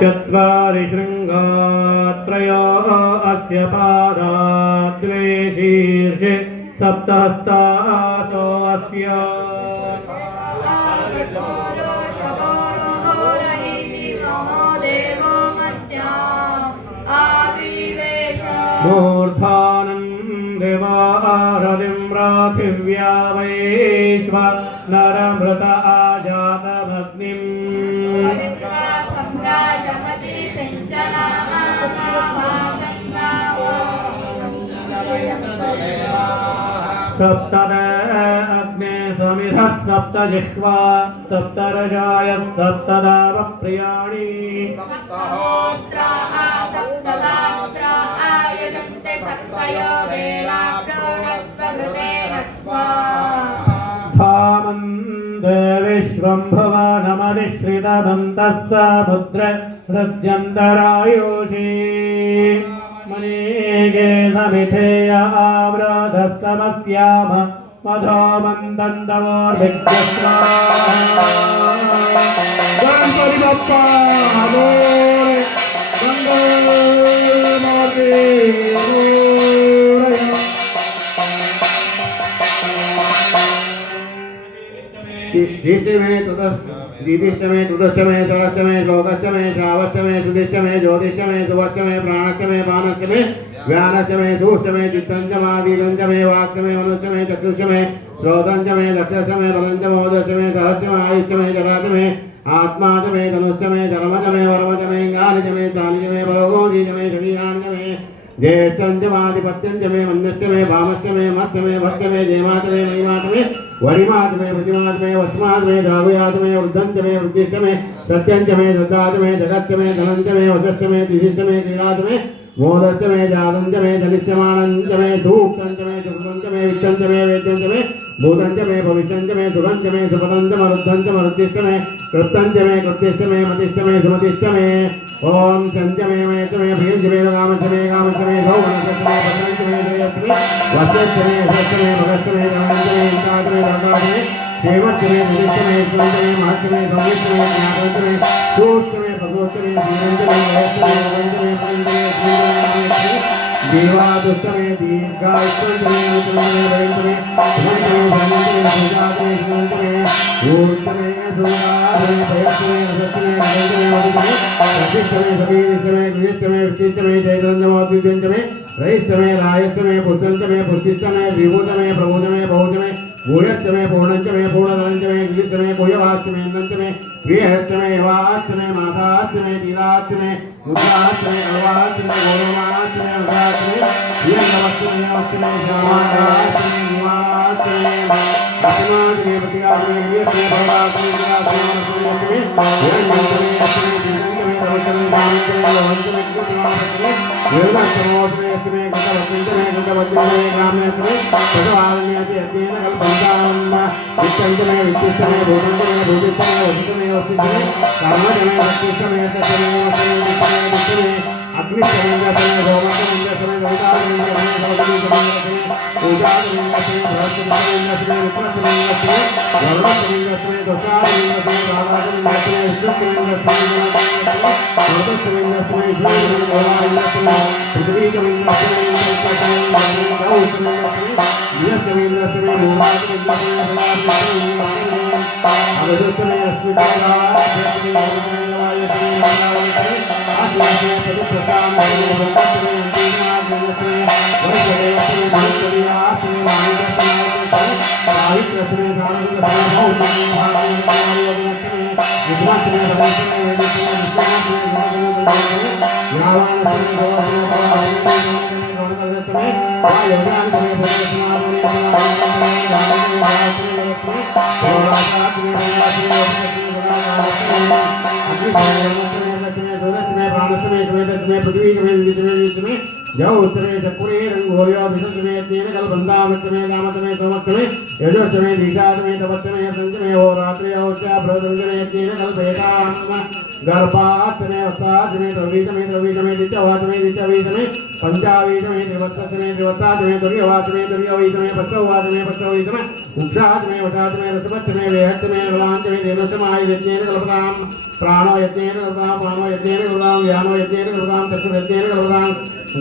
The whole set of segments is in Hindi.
चत्वारि शृङ्गात्रयो अस्य पादा द्वे शीर्षे सप्तहस्तासो अस्य मूर्धानं देवारतिं राथिव्या वैश्व नरमृत आजातमग्निम् सप्तद अग्ने समिधः सप्त जिह्वा सप्तरजाय सप्तदाव प्रियाणि धामं देविश्वं भुवनमधिश्रितमन्तः समुद्र हृद्यन्तरायुषी मनीगे समिथेय आवृधस्तमस्याम मधो मन्दन्तवोर्भिद्यस्वा गणपति बप्पा मोरे गंगोमूर्ति धीष्टमे दीदिष्टमे तुदष्टमे तरष्टमे श्लोकष्टमे श्रावष्टमे सुदिष्टमे ज्योतिष्टमे सुवष्टमे प्राणष्टमे पानष्टमे व्यानष्टमे सूष्टमे चित्तञ्चमादीदञ्चमे वाक्ष्टमे मनुष्टमे चक्षुष्टमे श्रोतञ्चमे दक्षष्टमे बलञ्चमोदष्टमे सहस्रमे आयुष्टमे जराचमे आत्माचमे तनुष्टमे धर्मचमे वर्मचमे गानिचमे स्थानिचमे परोगोजीचमे शरीराणिचमे ज्येष्ठंचमाधिपत्यंचमे मन्यष्टमे भामष्टमे मष्टमे भष्टमे जयमाचमे महिमाचमे वरिमाचमे प्रतिमाचमे वष्माचमे द्रागुयाचमे वृद्धंचमे वृद्धिष्टमे सत्यंचमे श्रद्धाचमे जगच्चमे धनंचमे वशष्टमे त्रिशिष्टमे क्रीडाचमे मोदष्टमे जातंचमे जनिष्यमाणंचमे सूक्तंचमे सुकृतंचमे वित्तंचमे वेद्यंचमे भूतंचमे भविष्यंचमे सुगंचमे सुपदंचमरुद्धंचमे रुद्धिष्टमे कृप्तंचमे कृत्तिष्टमे मतिष्टमे सुमतिष्टमे ओम संचमे मेतमे भीमचमे कामचमे कामचमे गौगणचमे भद्रंचमे जयचमे वस्यचमे यशचमे भगचमे रामचमे इंकाचमे रकाचमे देवचमे सुदिष्टमे स्वंचमे महचमे गौरिचमे ज्ञातंचमे सूक्ष्ममे भगवचमे धीरंचमे वयचमे वंचमे पंचमे श्रीरंचमे देवादुष्टमे दीर्घायुष्टमे अंतमे वयंचमे भवंचमे धनंचमे सुजातमे सुमंचमे ऊर्जमे सुराधमे भयचमे रसचमे भयचमे वदितमे प्रतिष्ठमे समीरिष्टमे गृहिष्टमे विचिष्टमे जयद्रंजमोद्विद्यंचमे रयिष्टमे रायष्टमे पुष्टंचमे पुष्टिष्टमे विभूतमे प्रभूतमे बहुतमे भूयष्टमे पूर्णंचमे पूर्णधनंचमे गृहिष्टमे भूयवाष्टमे अन्नंचमे गृहष्टमे यवाष्टमे मासाष्टमे दीलाष्टमे रुद्राष्टमे अवाष्टमे गौरवाष्टमे रुद्राष्टमे ह्रियंगवष्टमे अष्टमे श्यामाष्टमे निवाराष्टमे अष्टमाष्टमे प्रतिगाष्टमे गृहष्टमे भवराष्टमे विराष्टमे मनस्पतिष्टमे हिरण्यंचमे अष्टमे दीर्घंचमे रवंचमे दानंचमे लवंचमे कृतमाष्टमे वेदाष्टमोष्टमे अष्टमे कृतवत्तंचमे कृतवत्तंचमे ग्राम्यष्टमे तदवारण्यते अध्ययन कल्पन्तान्न वित्तंचमे वित्तिष्टमे भूतंचमे भूतिष्टमे वसुतमे वस्तिष्टमे कर्मचमे वस्तिष्टमे तत्तमे वसमे वित्तमे वित्तमे अग्निष्टमेन्द्रसमे गोमतमेन्द्रसमे गवितामेन्द्रसमे गौतमीन्द्रसमे पूजामेन्द्रसमे बृहस्पतिमेन्द्रसमे विक्रममेन्द्रसमे गरुडमेन्द्रसमे दशामेन्द्रसमे राधामेन्द्रसमे विष्णुमेन्द्रसमे मरुतमेन्द्रसमे ईश्वरेन्द्रसमे पृथ्वीकमेन्द्रसमे इंद्रसमे गौतमेन्द्रसमे यशमेन्द्रसमे भूमातेन्द्रसमे सदाशिवमेन्द्रसमे अगस्त्यमे अस्मितारायसमे वायसमे नारायणसमे आश्वासमे पदप्रतामसमे भक्तसमे इंद्रनाथसमे वैश्वदेवसमे भक्तदियासमे वायुदसमे साहित्यसमे सारंगसमे भौतसमे भागवतसमे विद्वांसमे भगवतसमे वेदसमे विश्वनाथसमे गुणगणसमे यावानसमे गौरसमे परासमे गणगणसमे वायुदानसमे भगवतसमे प्राणसमे जौस्तमे चक्रे रंगोयो दिशतमे तेन कल्पन्तामस्तमे दामतमे सोमस्तमे यजोस्तमे दीक्षातमे तपस्तमे संचमे होरात्रयो च प्रदर्शमे तेन कल्पेताम गर्भास्तमे वस्तास्तमे द्रवीतमे दित्यवातमे पंचावीतमे त्रिवत्तातमे दुर्यवातमे पश्चवातमे उक्षातमे वटातमे रसपत्तमे वेहत्तमे रलान्तमे देवसमाय यज्ञेन कल्पताम प्राणो यज्ञेन कल्पताम व्यानो यज्ञेन कल्पताम चक्षुर्यज्ञेन कल्पताम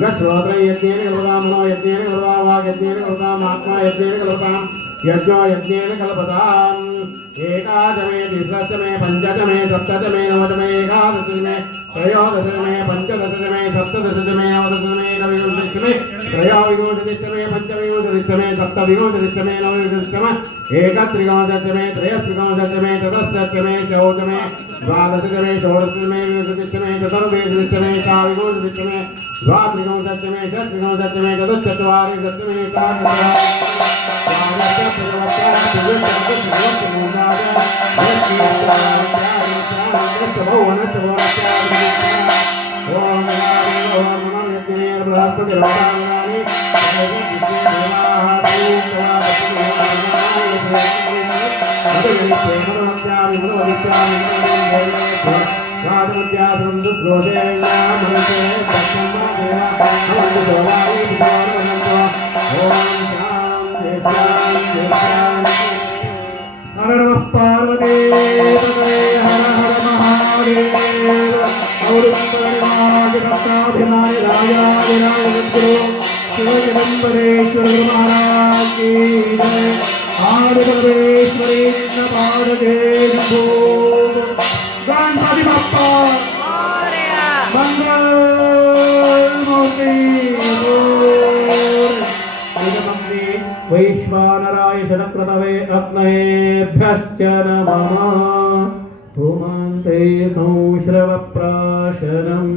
गश्रोत्र यज्ञेन कल्पताम मनो यज्ञेन कल्पताम वाक् यज्ञेन कल्पताम आत्मा यज्ञेन कल्पताम यज्ञो यज्ञेन कल्पताम एकादशमे तिस्रश्चमे पंचदशमे सप्तदशमे नवदशमे एकादशमे त्रयोदशमे पंचदशमे सप्तदशमे नवदशमे एकविंशतिमे त्रयोविंशतिमे पंचविंशतिमे सप्तविंशतिमे नवविंशतिमे एकत्रिंशतिमे त्रयस्त्रिंशतिमे चतुष्षष्टिमे चौदशमे द्वादशमे षोडशमे विंशतिमे चतुर्विंशतिमे एकाविंशतिमे द्वात्रिंशतिमे षट्त्रिंशतिमे चतुश्चत्वारिंशतिमे हर नमः पार्वती पतये हर हर महादेव औरंगाभिमानी राजाधिराज शिवजगम्बरेश्वर महाराज की जय आदिपरमेश्वरी पार्वती गणपति बप्पा मंगल मूर्ति वैश्वानराय षडक्रतवे अग्नयेभ्यश्च नमः धूमान्ते श्रवप्राशनम्